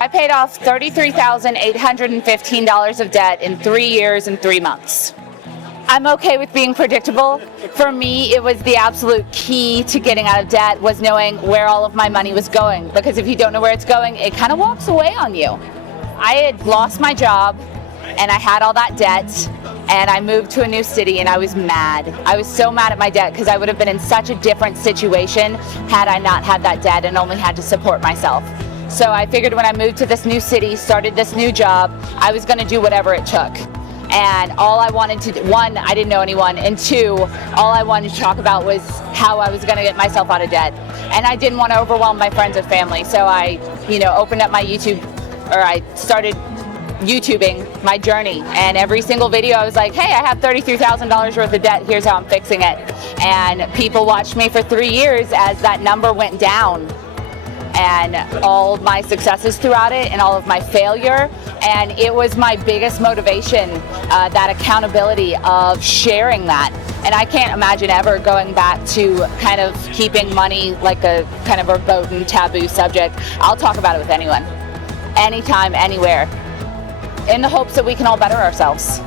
I paid off $33,815 of debt in 3 years and 3 months. I'm okay with being predictable. For me, it was the absolute key to getting out of debt was knowing where all of my money was going. Because if you don't know where it's going, it kind of walks away on you. I had lost my job and I had all that debt and I moved to a new city and I was mad. I was so mad at my debt because I would have been in such a different situation had I not had that debt and only had to support myself. So I figured when I moved to this new city, started this new job, I was going to do whatever it took. And all I wanted to do, one, I didn't know anyone, and two, all I wanted to talk about was how I was going to get myself out of debt. And I didn't want to overwhelm my friends or family, so I, opened up my YouTube, or I started YouTubing my journey. And every single video I was like, hey, I have $33,000 worth of debt, here's how I'm fixing it. And people watched me for 3 years as that number went down. And all of my successes throughout it and all of my failure. And it was my biggest motivation, that accountability of sharing that. And I can't imagine ever going back to kind of keeping money like a kind of verboten taboo subject. I'll talk about it with anyone, anytime, anywhere, in the hopes that we can all better ourselves.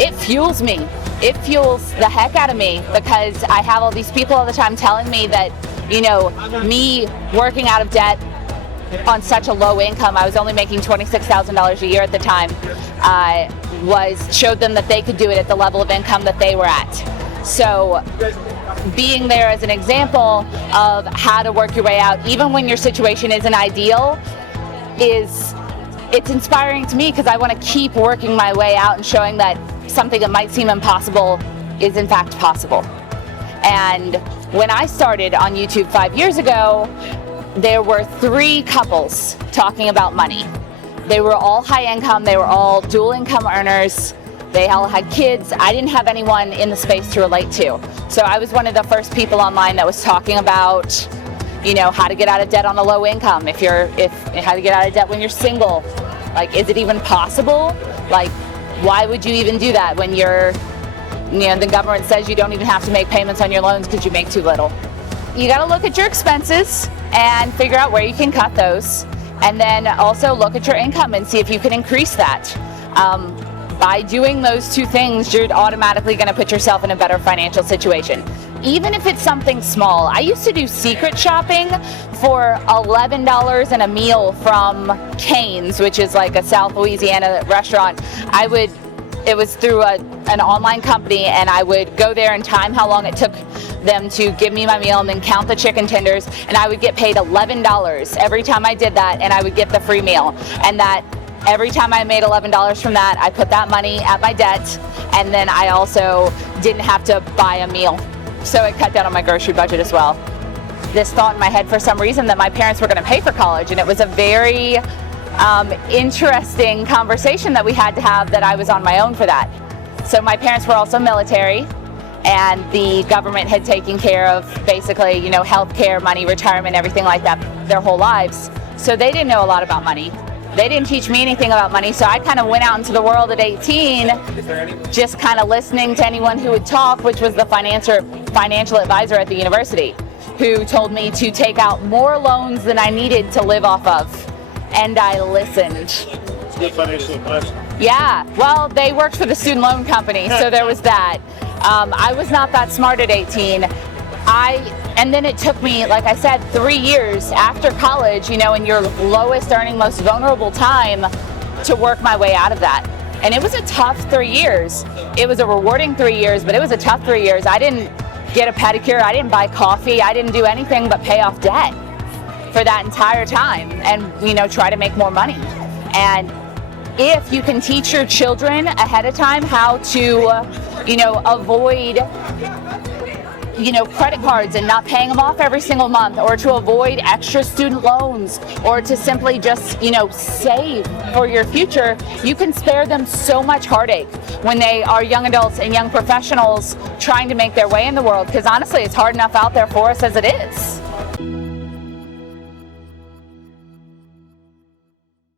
It fuels me. It fuels the heck out of me because I have all these people all the time telling me that me working out of debt on such a low income, I was only making $26,000 a year at the time, showed them that they could do it at the level of income that they were at. So being there as an example of how to work your way out, even when your situation isn't ideal, it's inspiring to me because I want to keep working my way out and showing that something that might seem impossible is in fact possible. And when I started on YouTube 5 years ago, there were 3 couples talking about money. They were all high income, they were all dual income earners, they all had kids. I didn't have anyone in the space to relate to. So I was one of the first people online that was talking about, how to get out of debt on a low income, how to get out of debt when you're single. Like, is it even possible? Like, why would you even do that when the government says you don't even have to make payments on your loans because you make too little? You got to look at your expenses and figure out where you can cut those. And then also look at your income and see if you can increase that. By doing those 2 things, you're automatically going to put yourself in a better financial situation. Even if it's something small. I used to do secret shopping for $11 and a meal from Cane's, which is like a South Louisiana restaurant. It was through an online company, and I would go there and time how long it took them to give me my meal and then count the chicken tenders, and I would get paid $11 every time I did that, and I would get the free meal. And that every time I made $11 from that, I put that money at my debt, and then I also didn't have to buy a meal. So it cut down on my grocery budget as well. This thought in my head for some reason that my parents were going to pay for college, and it was a very interesting conversation that we had to have that I was on my own for that. So my parents were also military, and the government had taken care of basically, healthcare, money, retirement, everything like that their whole lives. So they didn't know a lot about money. They didn't teach me anything about money, so I kind of went out into the world at 18, just kind of listening to anyone who would talk, which was the financial advisor at the university, who told me to take out more loans than I needed to live off of. And I listened. Good financial advice. Yeah, well, they worked for the student loan company, so there was that. I was not that smart at 18. And then it took me, like I said, 3 years after college, in your lowest earning, most vulnerable time, to work my way out of that. And it was a tough 3 years. It was a rewarding 3 years, but it was a tough 3 years. I didn't get a pedicure, I didn't buy coffee, I didn't do anything but pay off debt for that entire time and, try to make more money. And if you can teach your children ahead of time how to, avoid, credit cards and not paying them off every single month, or to avoid extra student loans, or to simply just, save for your future, you can spare them so much heartache when they are young adults and young professionals trying to make their way in the world. Because honestly, it's hard enough out there for us as it is.